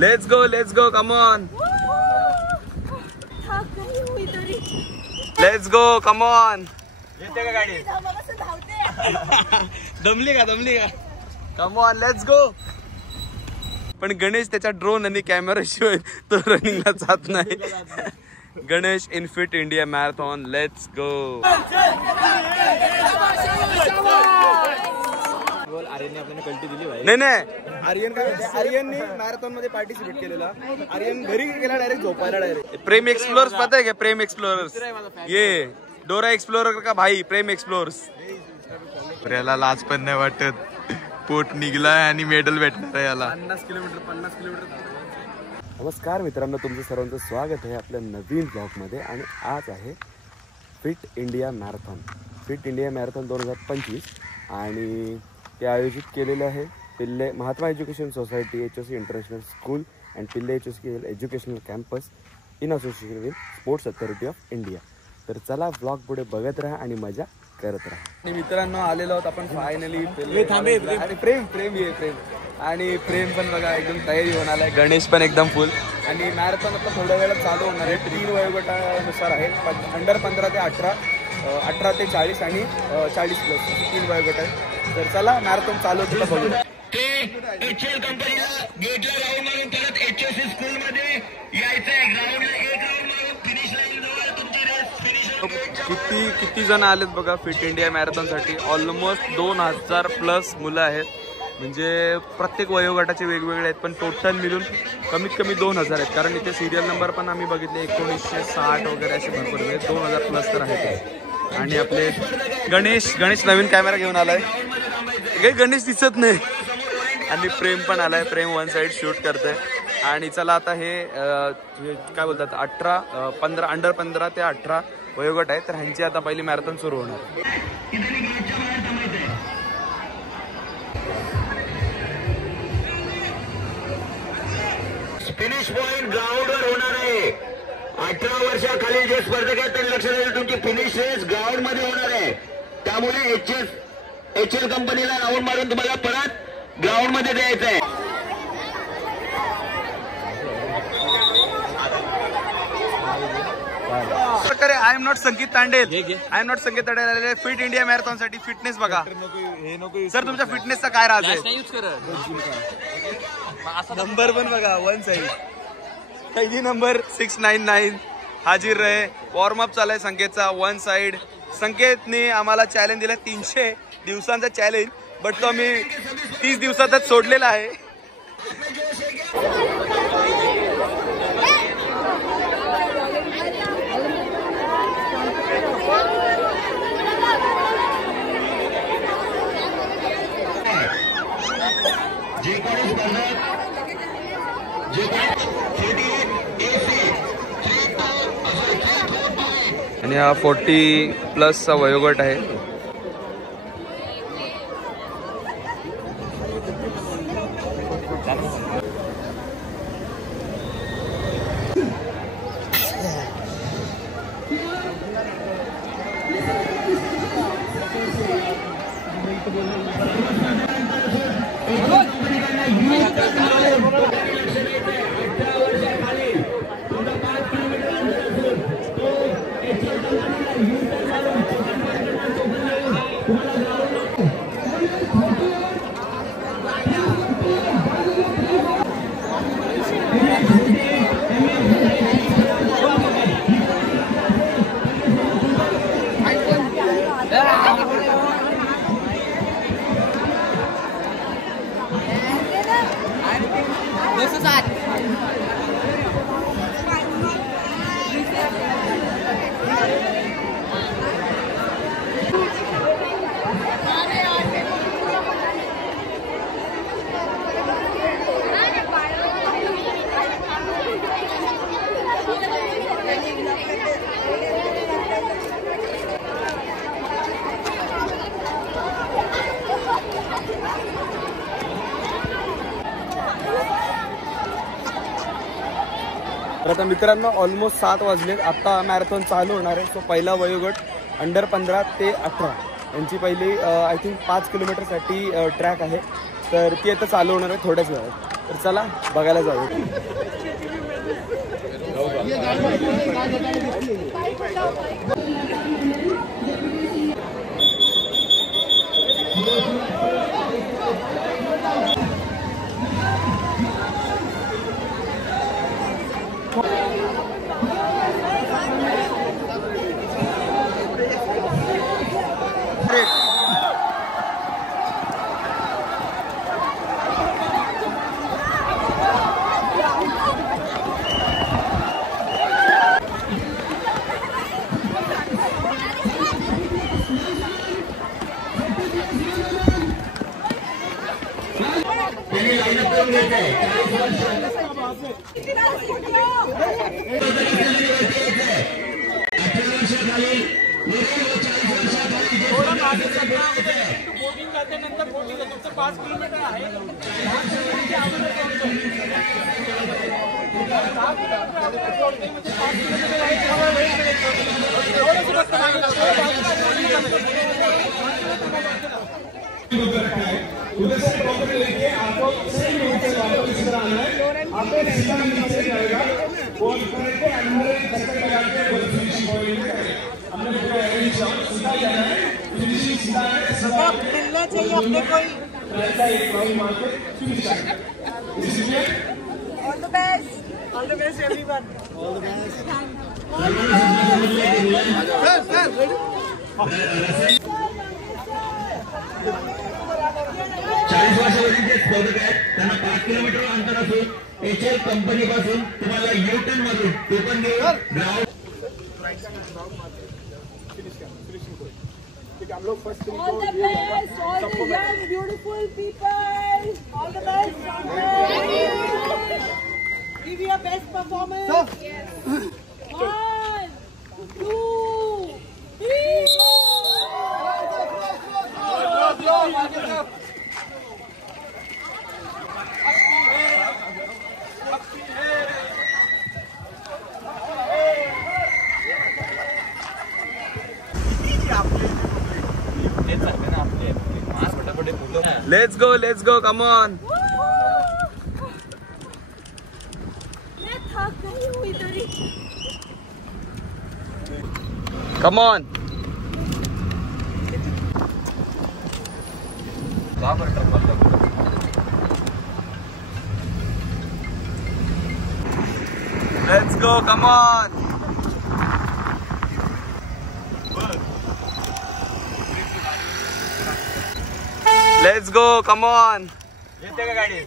Let's go come on let's go come on येते का गाडी दमली का कम ऑन लेट्स गो पण गणेश त्याच्या ड्रोन आणि कॅमेरा शिवाय तो रनिंगला जात नाही Ganesh in Fit India marathon let's go आर्यनने आपल्याला कल्टी दिली नाही आर्यनने मॅरेथॉन मध्ये पार्टिसिपेट केलेला आर्यन घरी गेला डायरेक्ट झोपायला डायरेक्ट प्रेम एक्सप्लोरर्स पता है क्या प्रेम एक्सप्लोरर्स ये डोरा एक्सप्लोरर का भाई प्रेम एक्सप्लोरर्स याला लाज पण नाही वाटत पोट निघलाय आणि मेडल भेटणार आहे याला 50 किलोमीटर नमस्कार मित्रांनो तुमचं सर्वांचं स्वागत आहे आपल्या नवीन ब्लॉगमध्ये आणि आज आहे फिट इंडिया मॅरेथॉन 2025 आणि ते आयोजित केलेलं आहे पिल्ले Mahatma education society HOC international school and पिल्ले HOC educational campus in association with sports authority of India. तर चला ब्लॉग पुढे बघत राहा आणि मजा करत राहा. आणि मित्रांनो आलेलो आहोत आपण फायनली प्रेम आणि प्रेम पण बघा एकदम तयारी होऊन आलाय. गणेश पण एकदम फुल आणि मॅरेथॉन आता थोड्या वेळात चालू होणार आहे. 3 वयोगटानुसार आहे अंडर 15 ते 18 18 ते 40 आणि 40 प्लस 3 वयोगट आहे. तर चला मॅरेथॉन चालू होतं बघूया. HL कंपनीला गेटला राऊंड मारून परत HOC स्कूल मध्ये यायचंय. ग्राउंडला एक राऊंड मारून फिनिश लाईन जवळ तुमची रेस फिनिश. किती जण आलेत बघा फिट इंडिया मॅरेथॉन साठी. ऑलमोस्ट 2000 प्लस मुलं आहेत. म्हणजे प्रत्येक वयोगटाचे वेगवेगळे आहेत पण टोटल मिळून कमीत कमी 2000 आहेत. कारण इथे सिरियल नंबर पण आम्ही बघितले 1960 वगैरे असे भरपूर आहेत. 2000 प्लस तर आहेत. आणि आपले गणेश नवीन कॅमेरा घेऊन आलाय. काही गणेश दिसत नाही. आणि प्रेम पण आलाय. प्रेम वन साइड शूट करतोय. आणि चला आता हे काय बोलतात 15 अंडर 15 ते 18 वयोगट आहे. तर ह्यांची आता पहिली मॅरेथॉन सुरू होणार. फिनिश पॉइंट ग्राउंडवर होणार आहे. 18 वर्षाखालील जे स्पर्धक आहेत त्यांनी लक्ष द्यायचं. तुमची फिनिश रेस ग्राउंड मध्ये होणार आहे. त्यामुळे HL कंपनीला राऊंड मारून तुम्हाला परत ग्राउंड मध्ये द्यायचं आहे. प्रकारे आय एम नॉट संकेत तांडेल आलेले फिट इंडिया मॅरेथॉन साठी. फिटनेस बघा सर, तुमच्या फिटनेसचा काय राज आहे? नंबर पण बघा 1 साइड. पहिली नंबर 699 हाजीर रहे. वॉर्मअप चालाय संकेतचा 1 साइड. संकेतने आम्हाला चॅलेंज दिला 300 दिवसांचा चॅलेंज. बट तो आम्ही 30 दिवसातच सोडलेला आहे. आणि हा 40 प्लसचा वयोगट आहे. तर आता मित्रांनो ऑलमोस्ट 7 वाजलेत. आता मॅरेथॉन चालू होणार आहे. सो पहिला वयोगट अंडर 15 ते 18 यांची पहिली आय थिंक 5 किलोमीटरसाठी ट्रॅक आहे. तर ती आता चालू होणार आहे थोड्याच वेळात. तर चला बघायला जाऊ. उधर से प्रॉपर्टी लेके आपको सेम नीचे वापस इस तरह आना है. आपको सीधा नीचे जाएगा और करके अंदर चक्कर लगा के बस फिनिशिंग पॉइंट पे हमने पूरा अरेंज किया. सीधा जाना है, फिनिशिंग सीधा है. सब मिलना चाहिए अपने कोई ऐसा एक राउंड मार के फिनिश करना. इसलिए all the best everyone. All the best. 40 वर्षावरील जे स्पर्धक आहेत त्यांना 5 किलोमीटर अंतर असून एचएल कंपनी पासून तुम्हाला यूटर्न मधून टोकन घेऊन ग्राउंड. हम लोग first All the best, all the young beautiful people. All the best. Give your best performance. Yes. 1, 2, 3. Let's go come on. मैं थक गई हूँ इधर ही. Come on. Let's go come on. Let's go come on. येते का गाडी?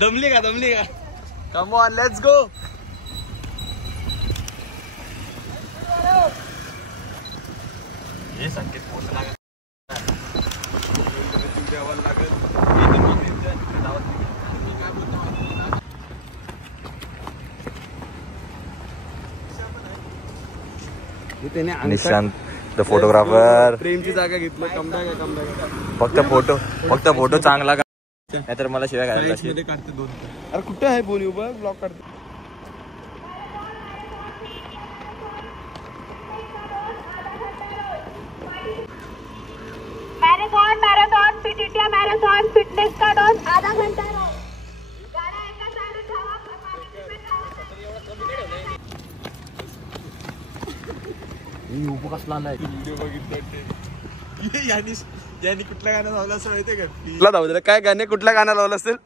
दमली का कम ऑन लेट्स गो. हे संकेत पोहोचला लागेल. निशांत द फोटोग्राफर प्रेमची जागा घेतलं. कमबॅक फक्त फोटो चांगला का नाहीतर मला शिवाय घालायला. काढते 2. अरे कुठे आहे बोनी उभं ब्लॉक काढते. Marathon fit India marathon fitness का डोज आधा घंटा. यांनी कुठल्या गाणं लावलं असं माहितीये का? कुठला धावला काय गाणे कुठल्या गाणं लावलं असेल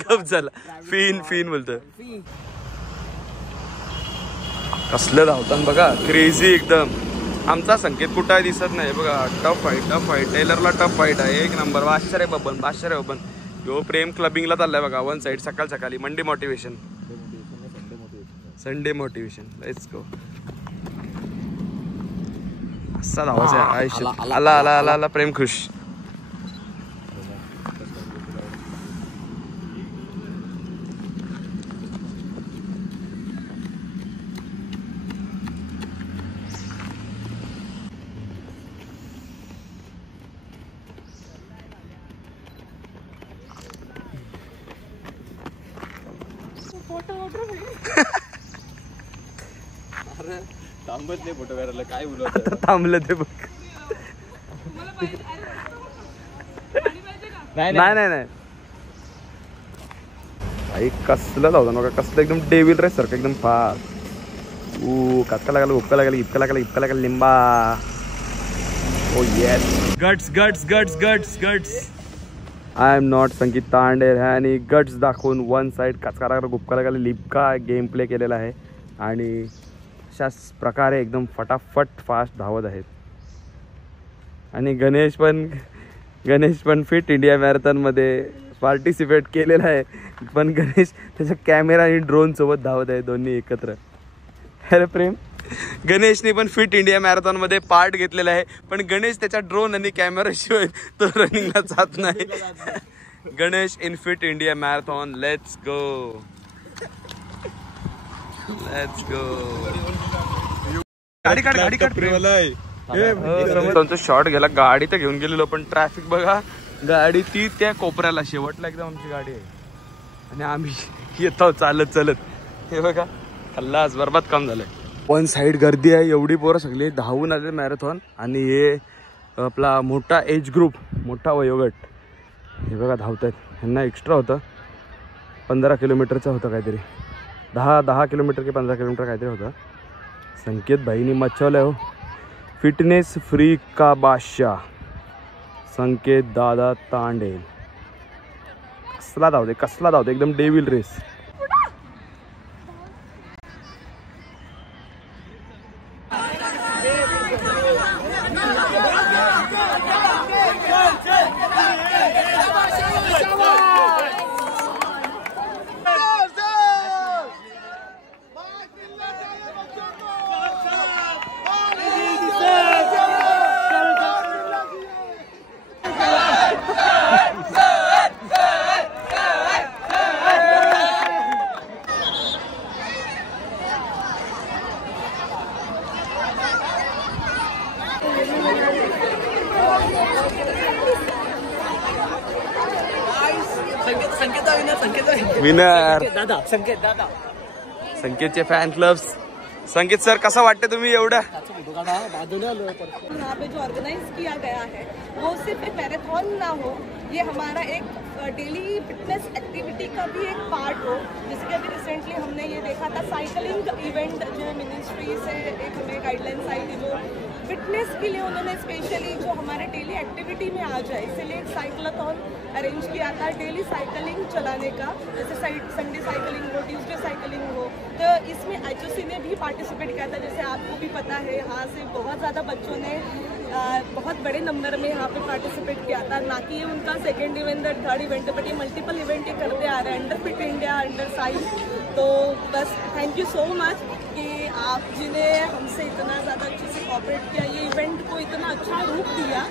गप झाला. फिन बोलतो. कसलं धावतान बघा क्रेझी एकदम. आमचा संकेत कुठं दिसत नाही बघा. टफ फाईट टेलरला टफ फाईट आहे. एक नंबर. आश्चर्य बबन यो प्रेम क्लबिंगला चाललाय बघा. 1 साइड सकाळी Monday motivation Sunday motivation. Let's go. असा धावायचा आयुष्य. आला प्रेम खुश. थांबत नाही फोटो करायला. काय आता थांबलं ते बघ. नाही नाही नाही भाई कसलं धावतो नका कसलं एकदम डेविल रेस सारखं एकदम फास्ट कचका लागला उपका लागला इपका लागला लिंबा oh yes guts guts guts guts guts I am not Sanket Tande आणि गट्स दाखवून वन साईड कचका लागला गुपका लागला लिपका गेम प्ले केलेला आहे आणि अशाच प्रकारे एकदम फटाफट फास्ट धावत आहेत आणि गणेश पण फिट इंडिया मॅरेथॉनमध्ये पार्टिसिपेट केलेला आहे पण गणेश त्याच्या कॅमेरा आणि ड्रोन सोबत धावत आहे दोन्ही एकत्र. अरे प्रेम गणेशने पण फिट इंडिया मॅरेथॉनमध्ये पार्ट घेतलेला आहे पण गणेश त्याच्या ड्रोन आणि कॅमेराशिवाय तो रनिंगला जात नाही. Ganesh in Fit India marathon let's गो गाडी काढ शॉट गेला गाडी तर घेऊन गेलेलो पण ट्रॅफिक बघा गाडी ती त्या कोपऱ्याला शेवटला एकदम आमची गाडी आहे आणि आम्ही येतो चालत हे बघा खल्लास बरबाद काम झालंय. वन साईड गर्दी आहे एवढी पोरं सगळी धावून आले मॅरेथॉन आणि हे आपला मोठा एज ग्रुप मोठा वयोगट हे बघा धावत आहेत. ह्यांना एक्स्ट्रा होतं 15 किलोमीटरचं होतं काहीतरी 10 किलोमीटर की 15 किलोमीटर काहीतरी होतं. संकेत भाईनी मचवलंय हो फिटनेस फ्री का बादशाह संकेत दादा तांडे कसला धावते एकदम डेविल रेस. विनर संकेतचे फॅन क्लब्स. संकेत सर कसा वाटते तुम्ही एवढा यहाँ पे जो ऑर्गेनाइज किया गया है वो सिर्फ एक मैराथन ना हो ये हमारा एक डेली फिटनेस एक्टिविटी का भी एक पार्ट हो. जिसके अभी रिसेंटली हमने ये देखा था साइकिलिंग इवेंट जो मिनिस्ट्री से एक हमें गाइडलाइंस आई थी जो फिटनेस के लिए उन्होंने स्पेशली जो हमारे डेली एक्टिविटी में आ जाए इसलिए एक साइक्लाथॉन अरेंज किया था डेली साइकिलिंग चलाने का. जैसे संडे साइकिलिंग हो ट्यूसडे साइकिलिंग हो तो इसमें HOC ने भी पार्टिसिपेट किया था. जैसे आपको भी पता है यहाँ से बहुत ज़्यादा बच्चों ने बहुत बड़े नंबर में यहाँ पे पार्टिसिपेट किया था. ना कि ये उनका second event third event but ये मल्टीपल इवेंट ये करते आ रहे हैं under Fit India under size. तो बस थैंक यू सो मच कि आप जिन्हें हमसे इतना ज़्यादा अच्छे से कोऑपरेट किया ये इवेंट को इतना अच्छा रूप दिया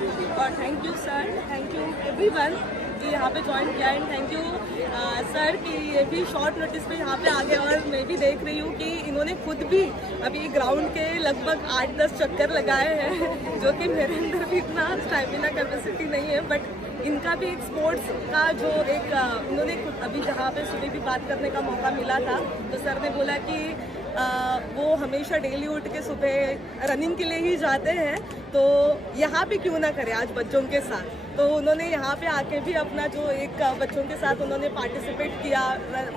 और thank you sir thank you everyone कि यहाँ पे ज्वाइन किया एंड थैंक यू सर कि ये भी शॉर्ट नोटिस पे यहाँ पे आ गए. और मैं भी देख रही हूँ कि इन्होंने खुद भी अभी ग्राउंड के लगभग 8-10 चक्कर लगाए हैं जो कि मेरे अंदर भी इतना स्टैमिना कैपेसिटी नहीं है बट इनका भी एक स्पोर्ट्स का जो एक इन्होंने अभी जहाँ पे सुबह भी बात करने का मौका मिला था तो सर ने बोला कि वो हमेशा डेली उठ के सुबह रनिंग के लिए ही जाते हैं तो यहाँ पे क्यों ना करें आज बच्चों के साथ. तो उन्होंने यहाँ पे आके भी अपना जो एक बच्चों के साथ उन्होंने पार्टिसिपेट किया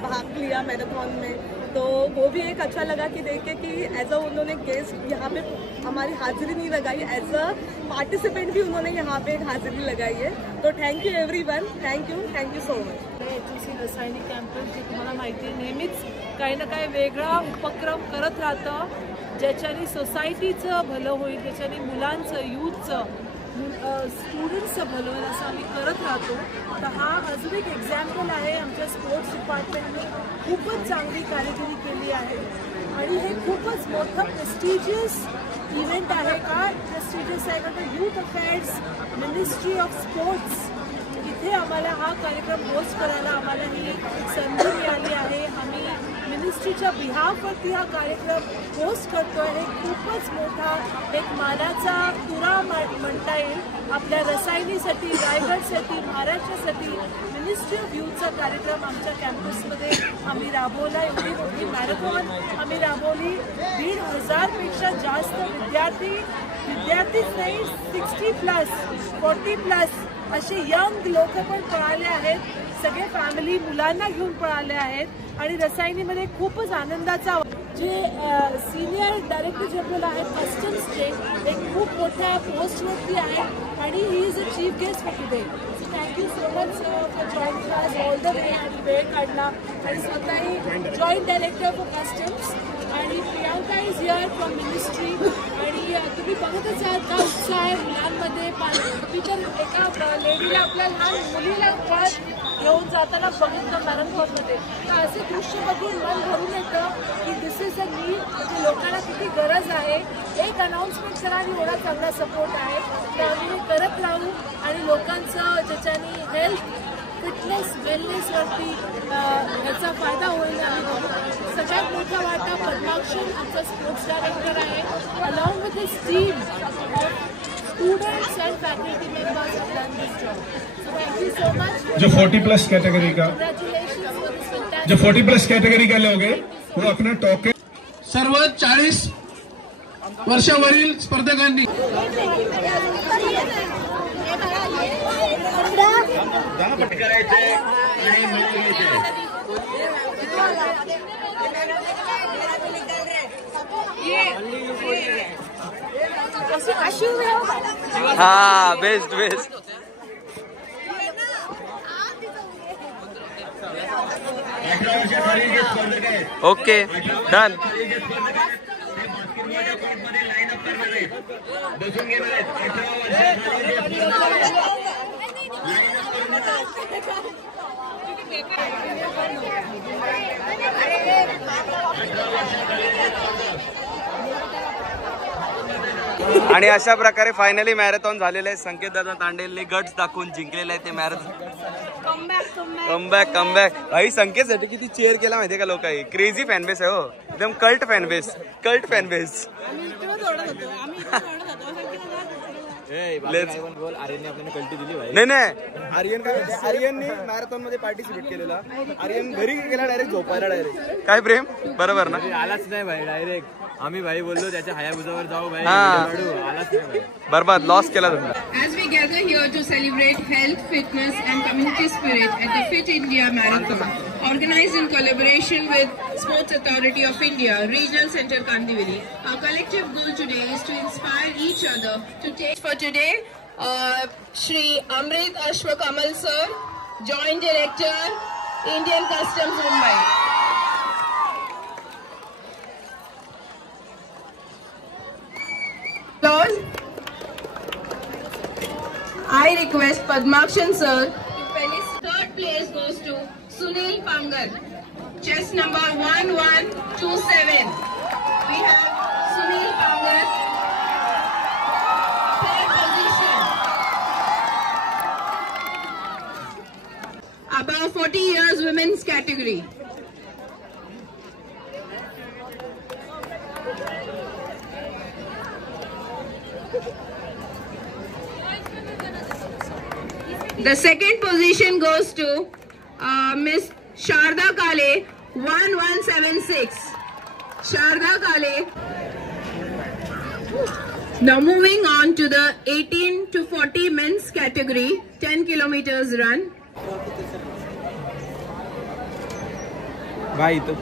भाग लिया मैराथन में तो वो भी एक अच्छा लगा कि देख के कि एज अ उन्होंने गेस्ट यहाँ पे हमारी हाजिरी नहीं लगाई एज अ पार्टिसिपेंट भी उन्होंने यहाँ पे एक हाजिरी लगाई है. तो thank you everyone thank you so much. HOC Rasayani campus जे तुम्हाला माहिती आहे नेहमीच काही ना काही वेगळा उपक्रम करत राहतं ज्याच्याने सोसायटीचं भलं होईल त्याच्याने मुलांचं यूथचं स्टुडंट्सचं भलं होईल असं आम्ही करत राहतो. तर हा अजून एक एक्झाम्पल आहे आमच्या स्पोर्ट्स डिपार्टमेंटने खूपच चांगली कामगिरी केली आहे आणि हे खूपच मोठं प्रेस्टिजियस इव्हेंट आहे का प्रेस्टिजियस आहे का तर youth affairs ministry of sports इथे आम्हाला हा कार्यक्रम होस्ट करायला आम्हाला ही संधी मिळाली आहे. आम्ही मिनिस्ट्रीच्या बिहाफवरती हा कार्यक्रम होस्ट करतो आहे. खूपच मोठा एक मानाचा तुरा म्हणता येईल आपल्या रसायनीसाठी रायगडसाठी महाराष्ट्रासाठी मिनिस्ट्री ऑफ यूथचा कार्यक्रम आमच्या कॅम्पसमध्ये आम्ही राबवला. एवढी मोठी मॅरेथॉन आम्ही राबवली. 1,500पेक्षा जास्त विद्यार्थीच नाही 60+, 40+ असे यंग लोक पण पळाले आहेत, सगळे फॅमिली मुलांना घेऊन पळाले आहेत आणि रसायनीमध्ये खूपच आनंदाचा जे सिनियर डायरेक्टर जनरल आहेत कस्टम्सचे एक खूप मोठ्या पोस्टवरती आहेत आणि he is a chief guest for today. Thank you so much for joining us all the way आणि वेळ काढला आणि स्वतःही जॉईंट डायरेक्टर फॉर कस्टम्स आणि Priyanka is here from ministry आणि तुम्ही बघतच आहात का उत्साह आहे मुलांमध्ये. मी तर एका लेडीला आपल्या लहान मुलीला घेऊन जाताना बघितलं मॅरेथॉनमध्ये, तर असे दृश्य बघून मन भरून येतं की दिस इज अ नीड, म्हणजे लोकांना किती गरज आहे. एक अनाऊन्समेंट करा आणि एवढा चांगला सपोर्ट आहे, तर आम्ही करत राहू आणि लोकांचं ज्याच्याने हेल्थ फिटनेस वेलनेसवरती याचा फायदा होईल. आणि सगळ्यात मोठा वाटा पद्माक्षन आमचा स्पोर्ट्स डायरेक्टर आहे, along with his team of students end faculty members have done this job. So thank you so much. जो 40+ कैटेगरी का Congratulations for this fantastic. जो 40+ कैटेगरी का लोग हैं वो अपना टोकन सर्व 40 वर्षावरील स्पर्धकांनी हा बेस्ट बेस्ट. Okay done. आणि अशा प्रकारे फायनली मॅरेथॉन झालेलं आहे. संकेत दादा तांडेलने गट्स दाखवून जिंकलेलं आहे ते मॅरेथॉन. कमबॅक भाई संकेतसाठी किती चेअर केला माहितीये का लोकांनी. क्रेझी फॅनबेस आहे हो, एकदम कल्ट फॅनबेस. नाही आर्यननी मॅरेथॉन मध्ये पार्टिसिपेट केलेला. आर्यन घरी गेला डायरेक्ट झोपायला डायरेक्ट. काय प्रेम बरोबर ना. आलाच नाही भाई, डायरेक्ट आम्ही भाई बोललो त्याच्या हायाबुजावर जाऊ भाई, आलाच नाही भाई. बरबाद लॉस केला तुम्ही. As we gather here to celebrate health, fitness and community spirit at the Fit India Marathon, organized in collaboration with Sports Authority of India, Regional Center Kandivali, our collective goal today is to inspire each other to take for today. Shri Amrit Ashwakamal sir, Joint Director, Indian Customs Mumbai. I request Padmakshan sir to felicitate. Third place goes to Sunil Pangar, chest number 1127. We have Sunil Pangar, third position. Above 40 years women's category. The second position goes to Miss Sharda Kale, 1176. Sharda Kale. Now moving on to the 18 to 40 men's category, 10 kilometers run. भाई तो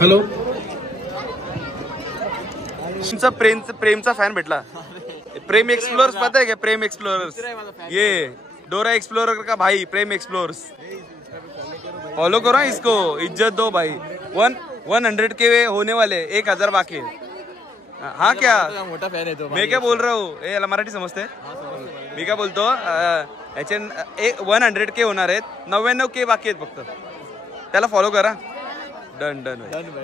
hello तुमचा प्रेमचा fan भेटला. प्रेम explorers पता है क्या? प्रेम explorers ये डोरा explorer का भाई प्रेम एक्सप्लोरर्स. फॉलो करो इसको, इज्जत दो भाई. 100 के होने वाले, 1000 बाकी. हाँ क्या मोठा फॅन आहे तो. मैं क्या बोल रहा हूँ, याला मराठी समजते. मी काय बोलतो, याचे 100 के होणार आहेत, 99 के बाकी आहेत फक्त. त्याला फॉलो करा. डन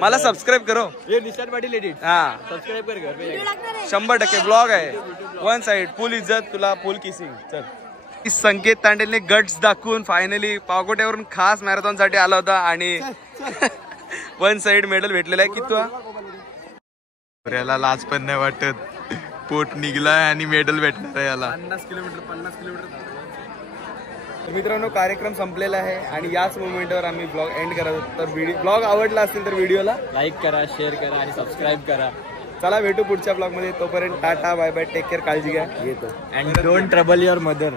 मला सबस्क्राईब करो. ये निशांत पाटील एडिट. हा सबस्क्राईब कर. 100% ब्लॉग आहे. वन साइड फुल इज्जत तुला, फुल किसिंग. चल. संकेत तांडेलने गट्स दाखवून फायनली पावकोट्यावरून खास मॅरेथॉन साठी आला होता आणि 1 साइड मेडल भेटलेला आहे. किती याला लाज पण नाही वाटत. पोट निघलाय आणि मेडल भेटणार आहे याला. 50 किलोमीटर. तर मित्रांनो कार्यक्रम संपलेला आहे आणि याच मोमेंटवर आम्ही ब्लॉग एंड करत आहोत. तर ब्लॉग आवडला असेल तर व्हिडिओला लाईक करा, शेअर करा आणि सबस्क्राईब करा. चला भेटू पुढच्या ब्लॉगमध्ये. तोपर्यंत tata bye bye, take care, काळजी घ्या. येतो. And don't trouble your mother.